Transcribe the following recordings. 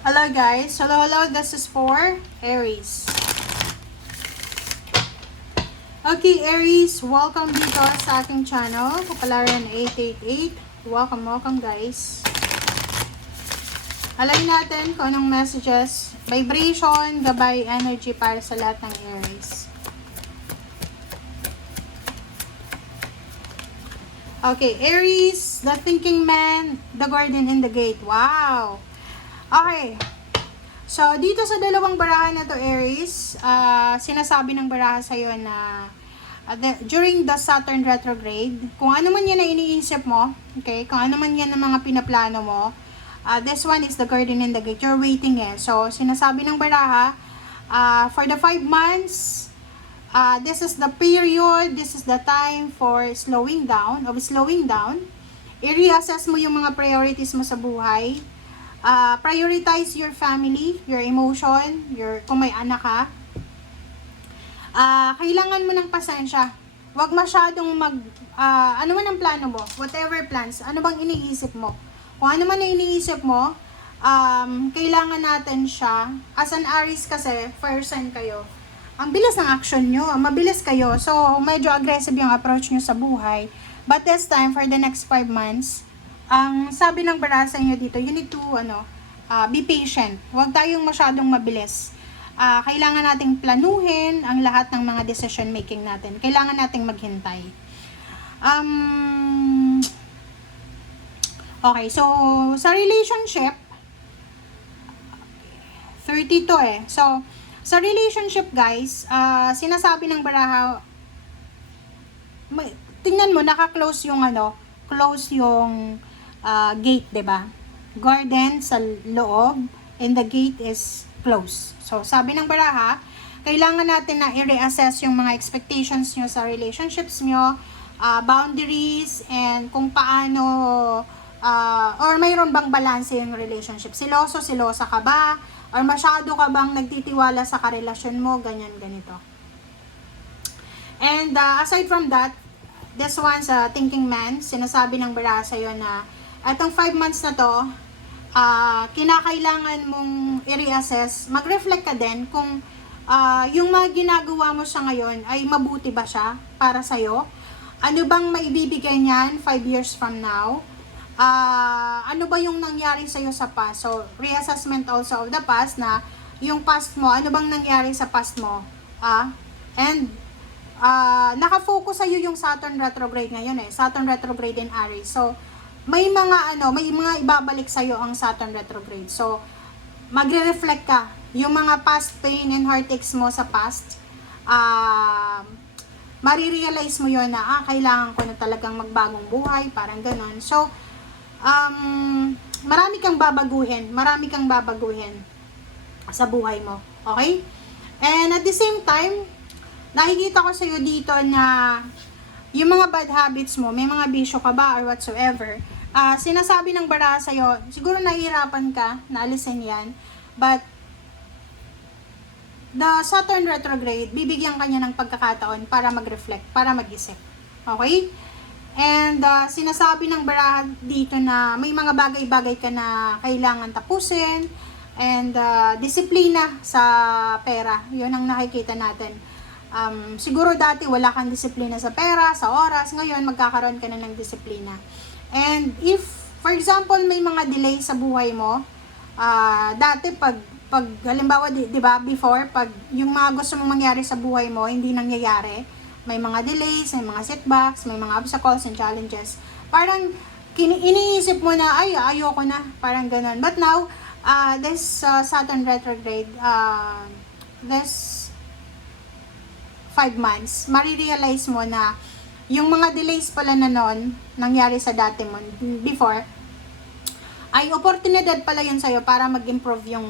Hello guys, hello, this is for Aries. Okay Aries, welcome dito sa aking channel, Kapalaran 888. Welcome guys. Alamin natin kung anong messages, vibration, gabay, energy para sa lahat ng Aries. Okay, Aries, the thinking man, the garden and the gate. Wow! Okay. So, dito sa dalawang baraha na to, Aries, sinasabi ng baraha sa'yo na during the Saturn retrograde, kung ano man yan na iniisip mo, okay, kung ano man yan ang mga pinaplano mo, this one is the garden and the gate. You're waiting eh. So, sinasabi ng baraha, for the 5 months, this is the period, this is the time for slowing down. I-reassess mo yung mga priorities mo sa buhay. Prioritize your family, your emotion, kung may anak ka. Kailangan mo ng pasensya. Huwag masyadong ano man ang plano mo, whatever plans, ano bang iniisip mo. Kung ano man ang iniisip mo, kailangan natin siya. As an Aries kasi, fire sign kayo. Ang bilis ng action nyo, mabilis kayo. So, medyo aggressive yung approach nyo sa buhay. But this time, for the next 5 months, ang sabi ng baraha sa inyo dito, you need to be patient. Huwag tayong masyadong mabilis. Kailangan nating planuhin ang lahat ng mga decision making natin. Kailangan nating maghintay. Okay, so sa relationship, 32 eh. So, sa relationship guys, sinasabi ng baraha, tingnan mo, naka-close yung close yung gate, 'di ba? Garden sa loob and the gate is closed. So, sabi ng baraha, kailangan natin na i-reassess yung mga expectations nyo sa relationships nyo, boundaries, and kung paano, or mayroon bang balance yung relationship. Silosa ka ba? Or masyado ka bang nagtitiwala sa karelasyon mo? Ganyan, ganito. And aside from that, this one sa thinking man, sinasabi ng baraha sa'yo na etong 5 months na to, kinakailangan mong i-reassess, mag-reflect ka din kung yung mga ginagawa mo sa ngayon ay mabuti ba siya para sa'yo. Ano bang maibibigay niyan 5 years from now? Ano ba yung nangyari sa'yo sa past? So, reassessment also of the past na yung past mo, ano bang nangyari sa past mo? And nakafocus sa'yo yung Saturn retrograde ngayon eh. Saturn retrograde in Aries. So, may mga ibabalik sa iyo ang Saturn retrograde. So, magre-reflect ka yung mga past pain and heartaches mo sa past. Marirealize mo yon na kailangan ko na talagang magbagong buhay, parang ganoon. So, marami kang babaguhin sa buhay mo. Okay? And at the same time, nakikita ko sa iyo dito na yung mga bad habits mo, may mga bisyo ka ba or whatsoever, sinasabi ng baraha sa'yo, siguro nahihirapan ka na alisin yan, but the Saturn retrograde, bibigyan ka niya ng pagkakataon para mag-reflect, para mag-isip. Okay? And sinasabi ng baraha dito na may mga bagay-bagay ka na kailangan tapusin, and disiplina sa pera, yun ang nakikita natin. Siguro dati wala kang disiplina sa pera, sa oras, ngayon magkakaroon ka na ng disiplina. And if, for example, may mga delay sa buhay mo, dati pag halimbawa, di ba, before, pag yung mga gusto mong mangyari sa buhay mo, hindi nangyayari, may mga delays, may mga setbacks, may mga obstacles and challenges, parang iniisip mo na, ay, ayoko na, parang ganun. But now, this Saturn retrograde, this 5 months, marirealize mo na yung mga delays pala na noon, nangyari sa dati mo, before, ay oportunidad pala yun sa'yo para mag-improve yung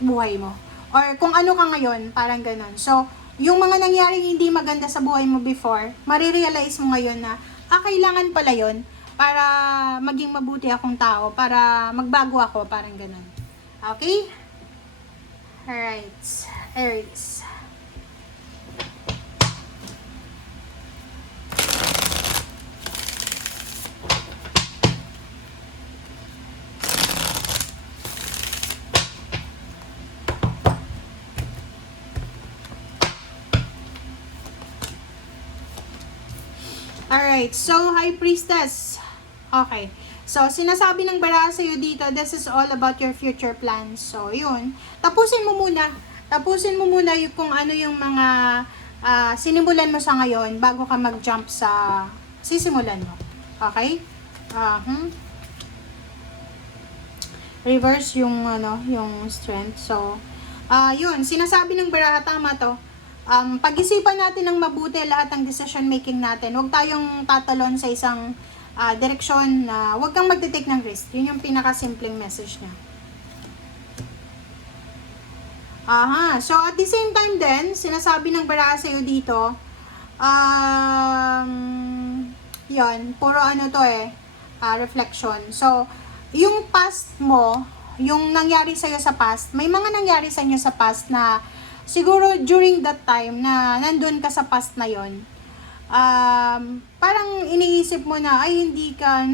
buhay mo. Or kung ano ka ngayon, parang ganun. So, yung mga nangyaring hindi maganda sa buhay mo before, marirealize mo ngayon na, kailangan pala yun para maging mabuti akong tao, para magbago ako, parang ganun. Okay? Alright. Aries. Alright, so High Priestess. Okay. So, sinasabi ng baraha sa'yo dito, this is all about your future plans. So, yun. Tapusin mo muna. Tapusin mo muna yung kung ano yung mga sinimulan mo sa ngayon bago ka mag-jump sa sisimulan mo. Okay? Reverse yung yung strength. So, yun, sinasabi ng baraha, tama to. Pag-isipan natin ng mabuti lahat ng decision making natin. Huwag tayong tatalon sa isang direksyon na huwag kang magte-take ng risk. Yun yung pinaka-simpleng message niya. So at the same time din, sinasabi ng baraha sa'yo dito, yun, puro reflection. So, yung past mo, yung nangyari sa'yo sa past, may mga nangyari sa inyo sa past na siguro during that time na nandun ka sa past na yon, parang iniisip mo na, ay hindi ka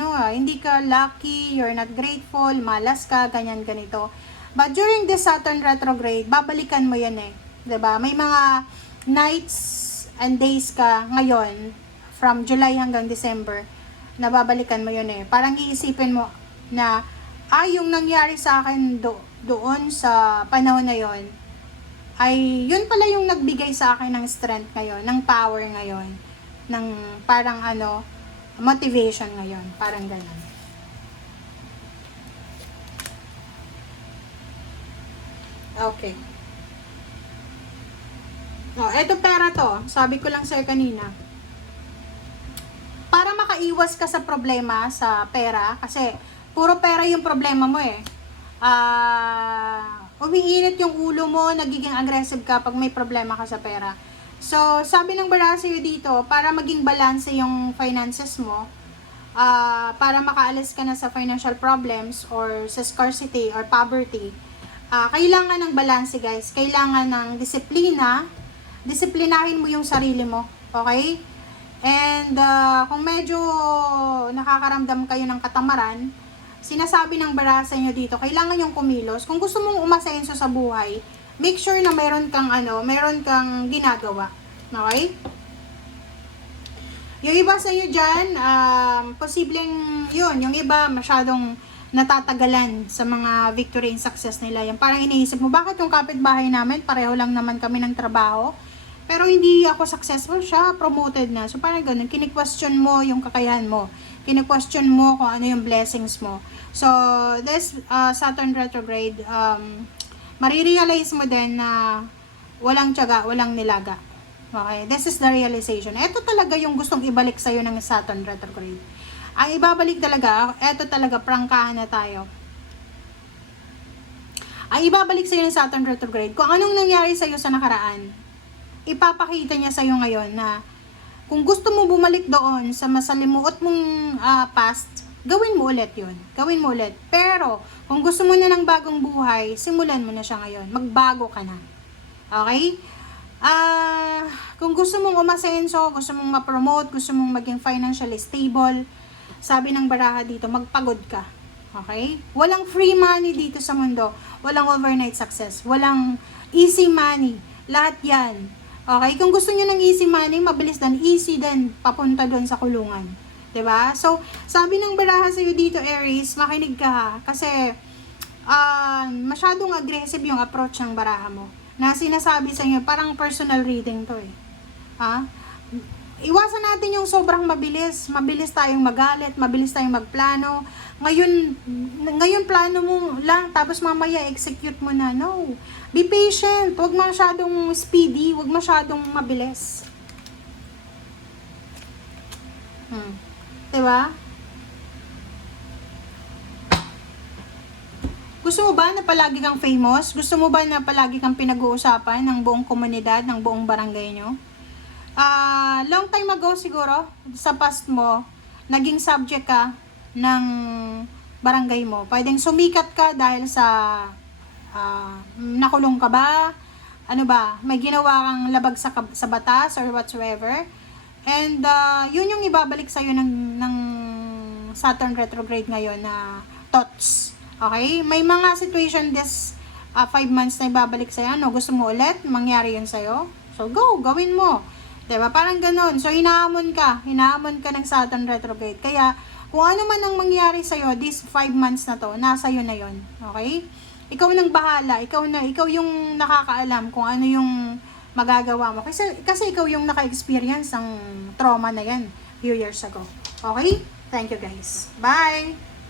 lucky, you're not grateful, malas ka, ganyan, ganito. But during this Saturn retrograde, babalikan mo yan eh. 'Di ba? May mga nights and days ka ngayon, from July hanggang December, na babalikan mo yun eh. Parang iisipin mo na, yung nangyari sa akin doon sa panahon na yon, ay yun pala yung nagbigay sa akin ng strength ngayon, ng power ngayon, ng parang motivation ngayon, parang ganun. Okay. Eto pera to, sabi ko lang sa'yo kanina. Para makaiwas ka sa problema sa pera, kasi puro pera yung problema mo eh. Umiinit yung ulo mo, nagiging aggressive ka pag may problema ka sa pera. So, sabi ng baraha sa'yo dito, para maging balance yung finances mo, para makaalis ka na sa financial problems or sa scarcity or poverty, kailangan ng balance guys. Kailangan ng disiplina. Disiplinahin mo yung sarili mo. Okay? And, kung medyo nakakaramdam kayo ng katamaran, sinasabi ng baraha sa inyo dito, kailangan yung kumilos. Kung gusto mong umasenso sa buhay, make sure na meron kang ginagawa. Okay? Yung iba sa inyo dyan, posibleng yun, yung iba masyadong natatagalan sa mga victory and success nila. Yung parang iniisip mo, bakit yung kapitbahay namin, pareho lang naman kami ng trabaho, pero hindi ako successful, siya promoted na. So parang ganun, kini-question mo yung kakayahan mo. Kini-question mo kung ano yung blessings mo. So, this Saturn retrograde, marirealize mo din na walang tiyaga, walang nilaga. Okay? This is the realization. Ito talaga yung gustong ibalik sa'yo ng Saturn retrograde. Ang ibabalik talaga, ito talaga, prangkahan na tayo. Ang ibabalik sa'yo ng Saturn retrograde, kung anong nangyari sa'yo sa nakaraan, ipapakita niya sa'yo ngayon na kung gusto mo bumalik doon sa masalimuot mong past, gawin mo ulit yun. Gawin mo ulit. Pero, kung gusto mo na ng bagong buhay, simulan mo na siya ngayon. Magbago ka na. Okay? Kung gusto mong umasenso, gusto mong ma-promote, gusto mong maging financially stable, sabi ng baraha dito, magpagod ka. Okay? Walang free money dito sa mundo. Walang overnight success. Walang easy money. Lahat yan. Okay? Kung gusto nyo ng easy money, mabilis din. Easy din. Papunta doon sa kulungan. 'Di ba? So, sabi ng baraha sa'yo dito, Aries, makinig ka ha. Kasi, masyadong aggressive yung approach ng baraha mo. Na sinasabi sa inyo, parang personal reading to eh. Iwasan natin yung sobrang mabilis. Mabilis tayong magalit, mabilis tayong magplano. Ngayon plano mo lang, tapos mamaya execute mo na. No. Be patient. Huwag masyadong speedy, huwag masyadong mabilis. Diba? Gusto mo ba na palagi kang famous? Gusto mo ba na palagi kang pinag-uusapan ng buong komunidad, ng buong barangay nyo? Long time ago siguro, sa past mo, naging subject ka ng barangay mo. Pwedeng sumikat ka dahil sa nakulong ka ba? Ano ba? May ginawa kang labag sa batas or whatsoever. And yun yung ibabalik sa'yo ng Saturn retrograde ngayon na thoughts. Okay? May mga situation this 5 months na ibabalik sa'yo. Ano? Gusto mo ulit? Mangyari yun sa'yo? So go, gawin mo. Diba? Parang ganun. So, hinahamon ka ng Saturn retrograde. Kaya, kung ano man ang mangyari sa'yo, this 5 months na to, nasa iyo na yon. Okay? Ikaw nang bahala. Ikaw yung nakakaalam kung ano yung magagawa mo. Kasi ikaw yung naka-experience ng trauma na yan few years ago. Okay? Thank you guys. Bye!